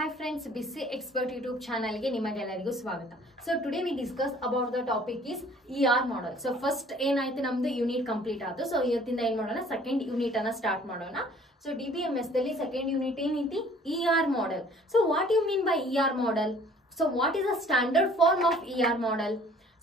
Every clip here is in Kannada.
Hi friends, BC Expert YouTube channel ge nimagellargu swagata. So today we discuss about the topic is ER model. So first ಏನಾಯ್ತು ನಮ್ದು ಯೂನಿಟ್ ಕಂಪ್ಲೀಟ್ ಆಯ್ತು. ಸೊ ಇವತ್ತಿಂದ ಏನು ಮಾಡೋಣ, ಸೆಕೆಂಡ್ ಯೂನಿಟ್ ಅನ್ನ ಸ್ಟಾರ್ಟ್ ಮಾಡೋಣ. ಸೊ DBMS ದಲ್ಲಿ ಸೆಕೆಂಡ್ ಯೂನಿಟ್ ಏನೈತಿ, ER model. So what you mean by ER model? So what is the standard form of ER model?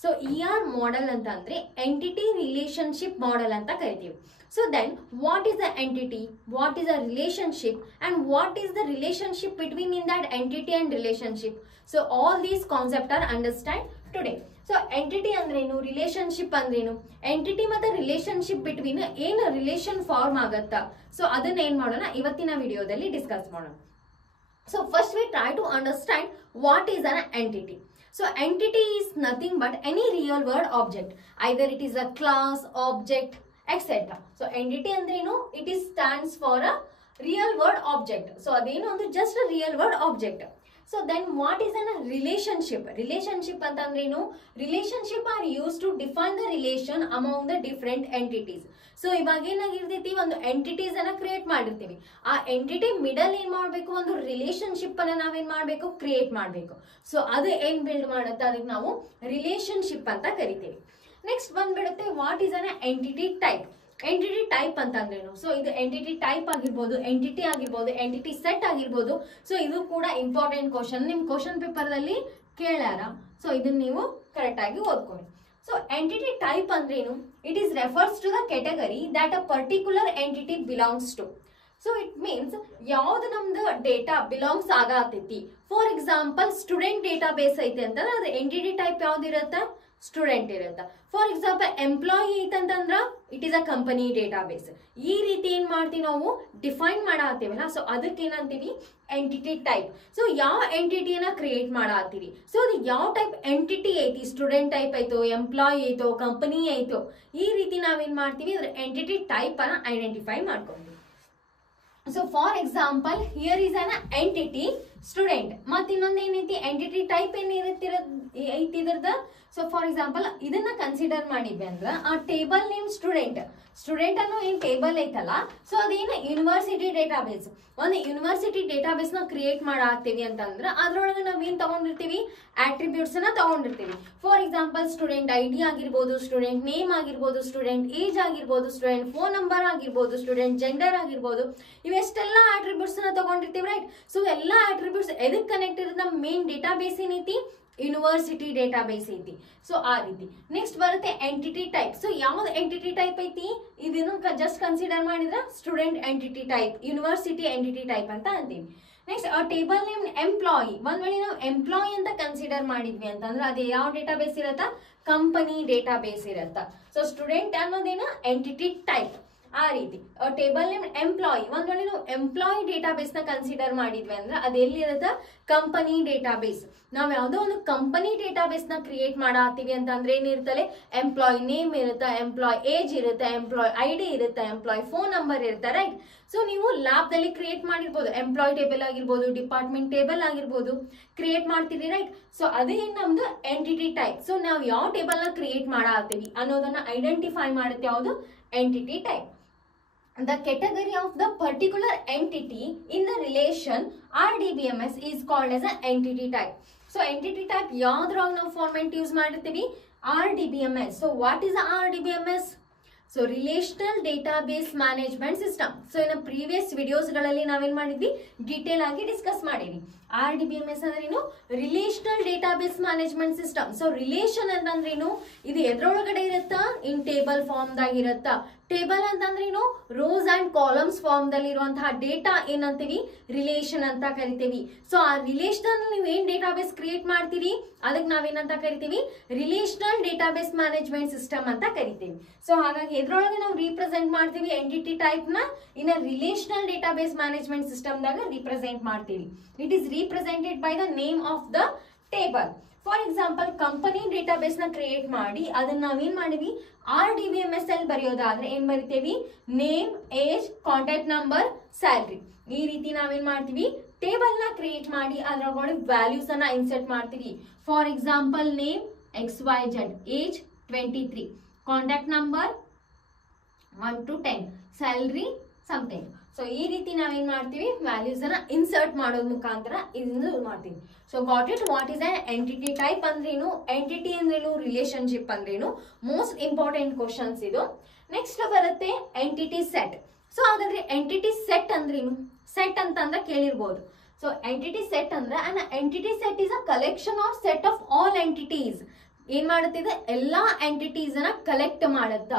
So ER model ಅಂತ ಅಂದ್ರೆ entity relationship model ಅಂತ ಕರಿತೀವಿ. So then what is the entity, what is the relationship, and what is the relationship between in that entity and relationship? So all these concepts are understand today. So entity ಅಂದ್ರೇನು, relationship ಅಂದ್ರೇನು, entity ಮತ್ತೆ relationship between ಏನು relation form ಆಗತ್ತಾ, so ಅದನ್ನ ಏನ್ ಮಾಡೋಣ ಇವತ್ತಿನ ವಿಡಿಯೋದಲ್ಲಿ ಡಿಸ್ಕಸ್ ಮಾಡೋಣ. So first we try to understand what is an entity. So entity is nothing but any real world object. Either it is a class, object, etc. So entity andrenu, it is stands for a real world object. So adenu ಅಂದ್ರೆ just a real world object. So then what is a relationship? Relationship ಅಂತಂದ್ರೇನು, relationship are used to define the relation among the different entities. So ಇವಾಗ ಏನಾಗಿರ್ತೈತಿ, ಒಂದು ಎಂಟಿಟೀಸ್ ಅನ್ನ ಕ್ರಿಯೇಟ್ ಮಾಡಿರ್ತೀವಿ. ಆ ಎಂಟಿಟಿ ಮಿಡಲ್ ಏನ್ ಮಾಡ್ಬೇಕು, ಒಂದು ರಿಲೇಶನ್ಶಿಪ್ ಅನ್ನ ನಾವೇನ್ ಮಾಡ್ಬೇಕು, ಕ್ರಿಯೇಟ್ ಮಾಡ್ಬೇಕು. ಸೊ ಅದು ಏನ್ ಬಿಲ್ಡ್ ಮಾಡುತ್ತೆ, ಅದಕ್ಕೆ ನಾವು ರಿಲೇಶನ್ಶಿಪ್ ಅಂತ ಕರಿತೀವಿ. ನೆಕ್ಸ್ಟ್ ಬಂದ್ಬಿಡುತ್ತೆ what is an entity type. Entity type ಅಂತಂದ್ರೇನು, ಸೊ ಇದು ಎಂಟಿಟಿ ಟೈಪ್ ಆಗಿರ್ಬೋದು, ಎಂಟಿಟಿ ಆಗಿರ್ಬೋದು, ಎಂಟಿಟಿ ಸೆಟ್ ಆಗಿರ್ಬೋದು. ಸೊ ಇದು ಕೂಡ ಇಂಪಾರ್ಟೆಂಟ್ ಕ್ವಶನ್, ನಿಮ್ ಕ್ವಶನ್ ಪೇಪರ್ ದಲ್ಲಿ ಕೇಳ್ಯಾರ. ಸೊ ಇದನ್ನ ನೀವು ಕರೆಕ್ಟ್ ಆಗಿ ಓದ್ಕೊಳ್ಳಿ. ಸೊ ಎಂಟಿಟಿ ಟೈಪ್ ಅಂದ್ರೇನು, it is refers to the category that a particular entity belongs to. So it means ಯಾವ್ದು ನಮ್ದು ಡೇಟಾ ಬಿಲಾಂಗ್ಸ್ ಆಗತೈತಿ. For example student data base ಐತೆ ಅಂತಂದ್ರೆ ಅದು ಎಂಟಿಟಿ ಟೈಪ್ ಯಾವ್ದಿರತ್ತ, ಸ್ಟೂಡೆಂಟ್ ಇರುತ್ತೆ. ಫಾರ್ ಎಕ್ಸಾಂಪಲ್ ಎಂಪ್ಲಾಯಿ ಐತಂತಂದ್ರ it is a company database. ಈ ರೀತಿ ಏನ್ ಮಾಡ್ತೀವಿ ನಾವು ಡಿಫೈನ್ ಮಾಡತ್ತೀವಲ್ಲ, ಸೊ ಅದಕ್ಕೆ ಏನಂತೀವಿ, ಎಂಟಿಟಿ ಟೈಪ್. ಸೊ ಯಾವ ಎಂಟಿಟಿಯನ್ನ ಕ್ರಿಯೇಟ್ ಮಾಡತ್ತೀವಿ, ಸೊ ಅದು ಯಾವ ಟೈಪ್ ಎಂಟಿಟಿ ಐತಿ, ಸ್ಟೂಡೆಂಟ್ ಟೈಪ್ ಐತೋ, ಎಂಪ್ಲಾಯಿ ಐತೋ, ಕಂಪನಿ ಐತೋ, ಈ ರೀತಿ ನಾವೇನ್ ಮಾಡ್ತೀವಿ, ಅದ್ರ ಎಂಟಿಟಿ ಟೈಪ್ ಅನ್ನ ಐಡೆಂಟಿಫೈ ಮಾಡ್ಕೊಂತೀವಿ. So for example here is an entity student, ಮತ್ ಇನ್ನೊಂದ್ ಏನೈತಿ ಎಂಟಿಟಿ ಟೈಪ್ ಐತಿ ಇದ್ರದ. ಸೊ ಫಾರ್ ಎಕ್ಸಾಂಪಲ್ ಇದನ್ನ ಕನ್ಸಿಡರ್ ಮಾಡಿದ್ವಿ ಅಂದ್ರ ಆ ಟೇಬಲ್ ನೇಮ್ ಸ್ಟೂಡೆಂಟ್, ಸ್ಟೂಡೆಂಟ್ ಅನ್ನೋ ಏನ್ ಟೇಬಲ್ ಐತಲ್ಲ, ಸೊ ಅದೇನು ಯೂನಿವರ್ಸಿಟಿ ಡೇಟಾ ಬೇಸ್. ಒಂದು ಯೂನಿವರ್ಸಿಟಿ ಡೇಟಾ ಬೇಸ್ ನ ಕ್ರಿಯೇಟ್ ಮಾಡಾಕ್ತಿವಿ ಅಂತಂದ್ರ ಅದ್ರೊಳಗೆ ನಾವ್ ಏನ್ ತಗೊಂಡಿರ್ತೀವಿ, ಆಟ್ರಿಬ್ಯೂಟ್ಸ್ ಅನ್ನ ತಗೊಂಡಿರ್ತೀವಿ. ಫಾರ್ ಎಕ್ಸಾಂಪಲ್ ಸ್ಟೂಡೆಂಟ್ ಐಡಿ ಆಗಿರ್ಬೋದು, ಸ್ಟೂಡೆಂಟ್ ನೇಮ್ ಆಗಿರ್ಬೋದು, ಸ್ಟೂಡೆಂಟ್ ಏಜ್ ಆಗಿರ್ಬೋದು, ಸ್ಟೂಡೆಂಟ್ ಫೋನ್ ನಂಬರ್ ಆಗಿರ್ಬೋದು, ಸ್ಟೂಡೆಂಟ್ ಜೆಂಡರ್ ಆಗಿರ್ಬೋದು, ಇವೆಷ್ಟೆಲ್ಲ ಆಟ್ರಿಬ್ಯೂಟ್ಸ್ ಅನ್ನ ತಗೊಂಡಿರ್ತೀವಿ, ರೈಟ್. ಸೊ ಎಲ್ಲಾ ಆಟ್ರಿಬ್ಯೂಟ್ಸ್ ಎದಕ್ ಕನೆಕ್ಟ್ ಇರುತ್ತೆ, ನಮ್ಮ ಮೇನ್ ಡೇಟಾ ಬೇಸ್ ಏನೈತಿ, ಯೂನಿವರ್ಸಿಟಿ ಡೇಟಾ ಬೇಸ್ ಐತಿ. ಸೊ ಆ ರೀತಿ. ನೆಕ್ಸ್ಟ್ ಬರುತ್ತೆ ಎಂಟಿಟಿ ಟೈಪ್. ಸೊ ಯಾವ್ದು ಎಂಟಿಟಿ ಟೈಪ್ ಐತಿ, ಇದನ್ನು ಜಸ್ಟ್ ಕನ್ಸಿಡರ್ ಮಾಡಿದ್ರೆ student entity type, university entity type ಅಂತ ಅಂತೀವಿ. ನೆಕ್ಸ್ಟ್ ಟೇಬಲ್ ನೇಮ್ ಎಂಪ್ಲಾಯಿ, ಒಂದ್ ವೇಳೆ ನಾವು ಎಂಪ್ಲಾಯಿ ಅಂತ ಕನ್ಸಿಡರ್ ಮಾಡಿದ್ವಿ ಅಂತಂದ್ರೆ ಅದು ಯಾವ ಡೇಟಾ ಬೇಸ್ ಇರತ್ತ, ಕಂಪನಿ ಡೇಟಾ ಬೇಸ್ ಇರತ್ತ. ಸೊ ಸ್ಟೂಡೆಂಟ್ ಅನ್ನೋದೇನ ಎಂಟಿಟಿ ಟೈಪ್. ಆ ರೀತಿ ಟೇಬಲ್ ನೇಮ್ ಎಂಪ್ಲಾಯಿ, ಒಂದ್ ವೇಳೆ ನಾವು ಎಂಪ್ಲಾಯಿ ಡೇಟಾ ಬೇಸ್ ನ ಕನ್ಸಿಡರ್ ಮಾಡಿದ್ವಿ ಅಂದ್ರೆ ಅದು ಎಲ್ಲಿರತ್ತ, ಕಂಪನಿ ಡೇಟಾ ಬೇಸ್. ನಾವ್ ಯಾವ್ದೋ ಒಂದು ಕಂಪನಿ ಡೇಟಾ ಬೇಸ್ ನ ಕ್ರಿಯೇಟ್ ಮಾಡತ್ತೀವಿ ಅಂತಂದ್ರೆ ಏನಿರ್ತಲೆ, ಎಂಪ್ಲಾಯ್ ನೇಮ್ ಇರುತ್ತೆ, ಎಂಪ್ಲಾಯ್ ಏಜ್ ಇರುತ್ತೆ, ಎಂಪ್ಲಾಯ್ ಐಡಿ ಇರುತ್ತೆ, ಎಂಪ್ಲಾಯ್ ಫೋನ್ ನಂಬರ್ ಇರುತ್ತೆ, ರೈಟ್. ಸೊ ನೀವು ಲ್ಯಾಬ್ ದಲ್ಲಿ ಕ್ರಿಯೇಟ್ ಮಾಡಿರ್ಬೋದು, ಎಂಪ್ಲಾಯ್ ಟೇಬಲ್ ಆಗಿರ್ಬೋದು, ಡಿಪಾರ್ಟ್ಮೆಂಟ್ ಟೇಬಲ್ ಆಗಿರ್ಬೋದು, ಕ್ರಿಯೇಟ್ ಮಾಡ್ತೀರಿ, ರೈಟ್. ಸೊ ಅದೇ ನಮ್ದು ಎಂಟಿಟಿ ಟೈಪ್. ಸೊ ನಾವು ಯಾವ ಟೇಬಲ್ ನ ಕ್ರಿಯೇಟ್ ಮಾಡತ್ತೀವಿ ಅನ್ನೋದನ್ನ ಐಡೆಂಟಿಫೈ ಮಾಡುತ್ತೆ ಯಾವುದು, entity type. The category of the particular entity in the relation RDBMS is called as an entity type. So entity type ಯಾವ್ದ್ರಾಗ ನಾವು ಫಾರ್ಮೆಟ್ ಯೂಸ್ ಮಾಡಿರ್ತೀವಿ, RDBMS. So what is RDBMS? So relational database management system. So ಇನ್ನು ಪ್ರೀವಿಯಸ್ ವಿಡಿಯೋಸ್ ಗಳಲ್ಲಿ ನಾವೇನ್ ಮಾಡಿದ್ವಿ, ಡೀಟೇಲ್ ಆಗಿ ಡಿಸ್ಕಸ್ ಮಾಡಿದ್ವಿ. RDBMS ಅಂದ್ರೇನು, relational database management system. So relation ಅಂತಂದ್ರೇನು, ಇದು ಎದ್ರೊಳಗಡೆ ಇರುತ್ತಾ, ಇನ್ ಟೇಬಲ್ ಫಾರ್ಮ್ ದಾಗ ಇರುತ್ತಾ. ಟೇಬಲ್ ಅಂತಂದ್ರೇನು, ರೋಸ್ ಅಂಡ್ ಕಾಲಮ್ಸ್ ಫಾರ್ಮ್ ದಲ್ಲಿ ಇರುವಂತಹ ಡೇಟಾ ಏನಂತೀವಿ, ರಿಲೇಷನ್ ಅಂತ ಕರಿತೀವಿ. ಸೊ ಆ ರಿಲೇಷನ್ ನೀವು ಏನ್ ಡೇಟಾಬೇಸ್ ಕ್ರಿಯೇಟ್ ಮಾಡ್ತೀರಿ ಅದಕ್ಕೆ ನಾವೇನಂತ ಕರಿತೀವಿ, ರಿಲೇಷನಲ್ ಡೇಟಾಬೇಸ್ ಮ್ಯಾನೇಜ್ಮೆಂಟ್ ಸಿಸ್ಟಮ್ ಅಂತ ಕರಿತೀವಿ. ಸೊ ಹಾಗಾಗಿ ಇದ್ರೊಳಗೆ ನಾವು ರೀಪ್ರೆಸೆಂಟ್ ಮಾಡ್ತೀವಿ ಎಂಟಿಟಿ ಟೈಪ್ ನ in relational database management system ದಾಗ ರೀಪ್ರೆಸೆಂಟ್ ಮಾಡ್ತೀವಿ. It is represented by the name of the table. For example company database ನ ಕ್ರಿಯೇಟ್ ಮಾಡಿ ಅದನ್ನ ನಾವೇನ್ ಮಾಡಿವಿ, RDBMS ಅಲ್ಲಿ ಬರೆಯೋದಾದ್ರೆ ಏನ್ ಬರಿತೇವಿ, name, age, contact number, salary. ಈ ರೀತಿ ನಾವೇನ್ ಮಾಡ್ತೀವಿ, ಟೇಬಲ್ ನ ಕ್ರಿಯೇಟ್ ಮಾಡಿ ಅದ್ರೊಳಗಡೆ ವ್ಯಾಲ್ಯೂಸ್ ಅನ್ನ ಇನ್ಸರ್ಟ್ ಮಾಡ್ತೀವಿ. For example name XYZ, age 23, contact number 1 to 10, salary something. So ಈ ರೀತಿ ನಾವೇನ್ ಮಾಡ್ತೀವಿ, ವ್ಯಾಲ್ಯೂಸ್ ಅನ್ನ ಇನ್ಸರ್ಟ್ ಮಾಡೋದ್ ಮುಖಾಂತರ ಇದನ್ನ ಮಾಡ್ತೀವಿ. So got it. What is an entity type ಅಂದ್ರೇನು, ಎಂಟಿಟಿ ಅಂದ್ರೇನು, ರಿಲೇಶನ್ಶಿಪ್ ಅಂದ್ರೇನು, ಮೋಸ್ಟ್ ಇಂಪಾರ್ಟೆಂಟ್ ಕ್ವಶನ್ಸ್ ಇದು. ನೆಕ್ಸ್ಟ್ ಬರುತ್ತೆ ಎಂಟಿಟಿ ಸೆಟ್. ಸೊ ಹಾಗಾದ್ರೆ ಎಂಟಿಟಿ ಸೆಟ್ ಅಂದ್ರೇನು, ಸೆಟ್ ಅಂತಂದ್ರೆ ಕೇಳಿರ್ಬೋದು. ಸೊ ಎಂಟಿಟಿ ಸೆಟ್ ಅಂದ್ರೆ an entity set is a collection of set of all entities. ಏನ್ ಮಾಡುತ್ತಿದೆ, ಎಲ್ಲಾ ಎಂಟಿಟೀಸ್ ಅನ್ನ ಕಲೆಕ್ಟ್ ಮಾಡುತ್ತ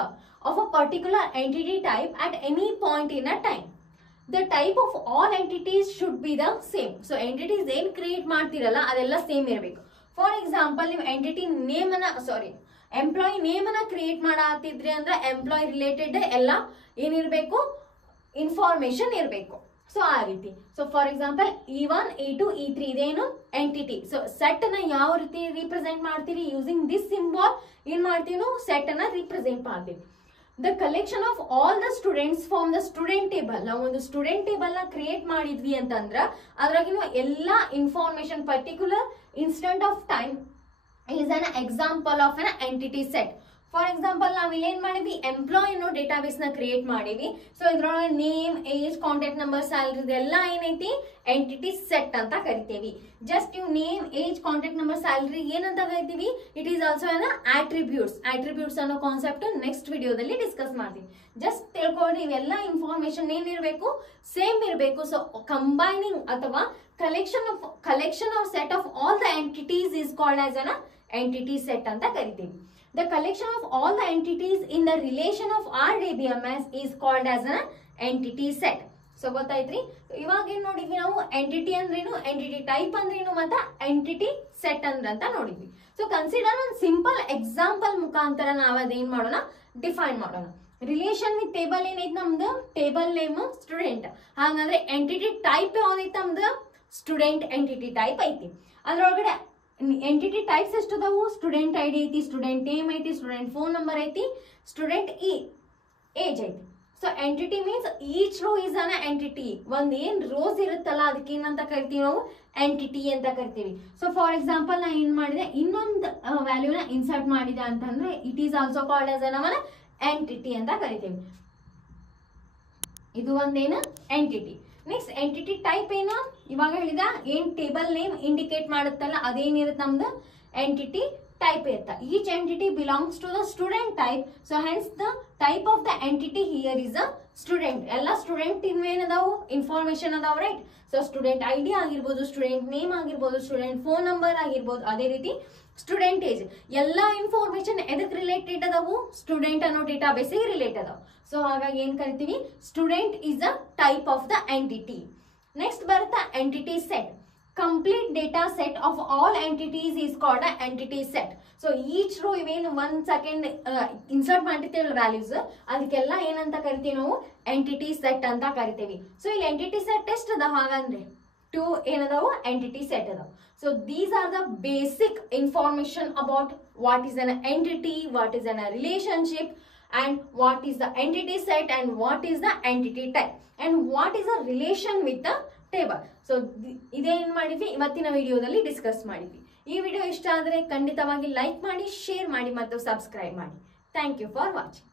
of a particular entity type at any point in a time. The type of all entities should be the same. So entities ಏನ್ ಕ್ರಿಯೇಟ್ ಮಾಡ್ತಿರಲ್ಲ ಅದೆಲ್ಲ ಸೇಮ್ ಇರಬೇಕು. ಫಾರ್ ಎಕ್ಸಾಂಪಲ್, ನೀವು ಎಂಟಿಟಿ ನೇಮ್ ಅನ್ನ ಎಂಪ್ಲಾಯಿ ನೇಮ್ ಅನ್ನ ಕ್ರಿಯೇಟ್ ಮಾಡತ್ತಿದ್ರಿ ಅಂದ್ರೆ ಎಂಪ್ಲಾಯಿ ರಿಲೇಟೆಡ್ ಎಲ್ಲ ಏನಿರ್ಬೇಕು, ಇನ್ಫಾರ್ಮೇಶನ್ ಇರಬೇಕು. ಸೊ ಆ ರೀತಿ. So for example E1, E2, E3 ಇದೇನು ಎಂಟಿಟಿ. ಸೊ ಸೆಟ್ ಅನ್ನ ಯಾವ ರೀತಿ ರಿಪ್ರೆಸೆಂಟ್ ಮಾಡ್ತೀರಿ, ಯೂಸಿಂಗ್ ದಿಸ್ ಸಿಂಬಾಲ್ ಏನ್ ಮಾಡ್ತೀವಿ ನಾವು, ಸೆಟ್ ಅನ್ನ ರಿಪ್ರೆಸೆಂಟ್ ಮಾಡ್ತೀವಿ. The collection of all the students from the student table. ನಾವು ಒಂದು ಸ್ಟೂಡೆಂಟ್ ಟೇಬಲ್ ನ ಕ್ರಿಯೇಟ್ ಮಾಡಿದ್ವಿ ಅಂತಂದ್ರ ಅದ್ರಾಗಿನ ಎಲ್ಲಾ information particular instant of time is an example of an entity set. For example, ನಾವ್ ಇಲ್ಲಿ ಏನ್ ಮಾಡಿದ್ವಿ, ಎಂಪ್ಲಾಯ್ ಅನ್ನೋ ಡೇಟಾಬೇಸ್ ನ ಕ್ರಿಯೇಟ್ ಮಾಡಿವಿ. ಸೊ ಇದ್ರೊಳಗೆ name, age, contact number, salary ಇದೆಲ್ಲ ಏನೈತಿ ಎಂಟಿಟಿ ಸೆಟ್ ಅಂತ ಕರಿತೀವಿ. ಜಸ್ಟ್ ನೀವು name, age, contact number, salary ಏನಂತ ಕರಿತೀವಿ, it is also an attributes. Attributes ಅನ್ನೋ ಕಾನ್ಸೆಪ್ಟ್ ನೆಕ್ಸ್ಟ್ ವಿಡಿಯೋದಲ್ಲಿ ಡಿಸ್ಕಸ್ ಮಾಡ್ತೀವಿ. ಜಸ್ಟ್ ತಿಳ್ಕೊಳ್ಳಿ, ಇವೆಲ್ಲ ಇನ್ಫಾರ್ಮೇಶನ್ ಏನಿರಬೇಕು, ಸೇಮ್ ಇರಬೇಕು. ಸೊ ಕಂಬೈನಿಂಗ್ ಅಥವಾ collection of set of all the entities is called as an entity set ಅಂತ ಕರಿತೀವಿ. The collection of all the entities in the relation of RDBMS is called as an entity set. So ಗೊತ್ತಾಯ್ತ್ರಿ. ಇವಾಗ ಏನ್ ನೋಡಿದ್ವಿ ನಾವು, ಎಂಟಿಟಿ ಅಂದ್ರೇನು, ಎಂಟಿಟಿ ಟೈಪ್ ಅಂದ್ರೇನು, ಮತ್ತೆ ಎಂಟಿಟಿ ಸೆಟ್ ಅಂದ್ರಂತ ನೋಡಿದ್ವಿ. ಸೊ ಕನ್ಸಿಡರ್ ಒಂದು ಸಿಂಪಲ್ ಎಕ್ಸಾಂಪಲ್ ಮುಖಾಂತರ ನಾವ್ ಅದೇನ್ ಮಾಡೋಣ, ಡಿಫೈನ್ ಮಾಡೋಣ. ರಿಲೇಷನ್ ವಿತ್ ಟೇಬಲ್ ಏನೈತಿ ನಮ್ದು, ಟೇಬಲ್ ನೇಮ್ ಸ್ಟೂಡೆಂಟ್. ಹಾಗಂದ್ರೆ ಎಂಟಿಟಿ ಟೈಪ್ ಯಾವ್ದೈತಿ ನಮ್ದು, ಸ್ಟೂಡೆಂಟ್ ಎಂಟಿಟಿ ಟೈಪ್ ಐತಿ. ಅದ್ರೊಳಗಡೆ ಎಂಟಿಟಿ ಟೈಪ್ಸ್ ಎಷ್ಟು ಅದಾವು, ಸ್ಟೂಡೆಂಟ್ ಐಡಿ ಐತಿ, ಸ್ಟೂಡೆಂಟ್ ನೇಮ್ ಐತಿ, ಸ್ಟೂಡೆಂಟ್ ಫೋನ್ ನಂಬರ್ ಐತಿ, ಸ್ಟೂಡೆಂಟ್ ಏಜ್ ಐತಿ. So entity means each row is an entity. ಒಂದ್ ಏನ್ ರೋಸ್ ಇರುತ್ತಲ್ಲ ಅದಕ್ಕೆ ಏನಂತ ಕರಿತೀವಿ ನಾವು, ಎಂಟಿಟಿ ಅಂತ ಕರಿತೀವಿ. ಸೊ ಫಾರ್ ಎಕ್ಸಾಂಪಲ್, ನಾ ಏನ್ ಮಾಡಿದೆ, ಇನ್ನೊಂದು ವ್ಯಾಲ್ಯೂನ ಇನ್ಸರ್ಟ್ ಮಾಡಿದೆ ಅಂತಂದ್ರೆ it is also called as an entity ಅಂತ ಕರಿತೀವಿ. ಇದು ಒಂದೇನು ಎಂಟಿಟಿ. ನೆಕ್ಸ್ಟ್ ಎಂಟಿಟಿ ಟೈಪ್ ಏನು, ಇವಾಗ ಹೇಳಿದ ಏನ್ ಟೇಬಲ್ ನೇಮ್ ಇಂಡಿಕೇಟ್ ಮಾಡುತ್ತಲ್ಲ ಅದೇನಿರುತ್ತೆ ನಮ್ದು ಎಂಟಿಟಿ ಟೈಪ್ ಇರುತ್ತೆ. Each entity belongs to the student type. So hence the type of the entity here is a student. ಎಲ್ಲ ಸ್ಟೂಡೆಂಟ್ ಏನಾದಾವು ಇನ್ಫಾರ್ಮೇಶನ್ ಅದಾವ, ರೈಟ್. ಸೊ ಸ್ಟೂಡೆಂಟ್ ಐಡಿ ಆಗಿರ್ಬೋದು, ಸ್ಟೂಡೆಂಟ್ ನೇಮ್ ಆಗಿರ್ಬೋದು, ಸ್ಟೂಡೆಂಟ್ ಫೋನ್ ನಂಬರ್ ಆಗಿರ್ಬೋದು, ಅದೇ ರೀತಿ ಸ್ಟೂಡೆಂಟ್ ಏಜ್, ಎಲ್ಲಾ ಇನ್ಫಾರ್ಮೇಶನ್ ಎದಕ್ ರಿಲೇಟೆಡ್ ಅದಾವು, ಸ್ಟೂಡೆಂಟ್ ಅನ್ನೋ ಡೇಟಾ ಬೇಸ್ ರಿಲೇಟ್ ಅದಾವ. ಸೊ ಹಾಗಾಗಿ ಏನ್ ಕರಿತೀವಿ, student is a type of the entity. Next ಬರುತ್ತಾ entity set. Complete data set of all entities is called a entity set. So each row ಇವೇನು 1 ಸೆಕೆಂಡ್ ಇನ್ಸರ್ಟ್ ಮಾಡಿರ್ತೀವಿ ವ್ಯಾಲ್ಯೂಸ್, ಅದಕ್ಕೆಲ್ಲ ಏನಂತ ಕರಿತೀವಿ ನಾವು, ಎಂಟಿಟಿ ಸೆಟ್ ಅಂತ ಕರಿತೀವಿ. ಸೊ ಇಲ್ಲಿ ಎಂಟಿಟಿ ಸೆಟ್ ಎಷ್ಟು ಅದಾವ, ಹಾಗಂದ್ರೆ 2 ಏನದಾವು ಎಂಟಿಟಿ ಸೆಟ್ ಅದಾವ. So these are the basic information about what is an entity, what is an relationship, and what is the entity set, and what is the entity type, and what is the relation with the table. So ಇದೇನ್ ಮಾಡಿದ್ವಿ, ಇವತ್ತಿನ ವಿಡಿಯೋದಲ್ಲಿ ಡಿಸ್ಕಸ್ ಮಾಡಿದ್ವಿ. ಈ ವಿಡಿಯೋ ಇಷ್ಟ ಆದರೆ ಖಂಡಿತವಾಗಿ ಲೈಕ್ ಮಾಡಿ, ಶೇರ್ ಮಾಡಿ ಮತ್ತು ಸಬ್ಸ್ಕ್ರೈಬ್ ಮಾಡಿ. Thank you for watching.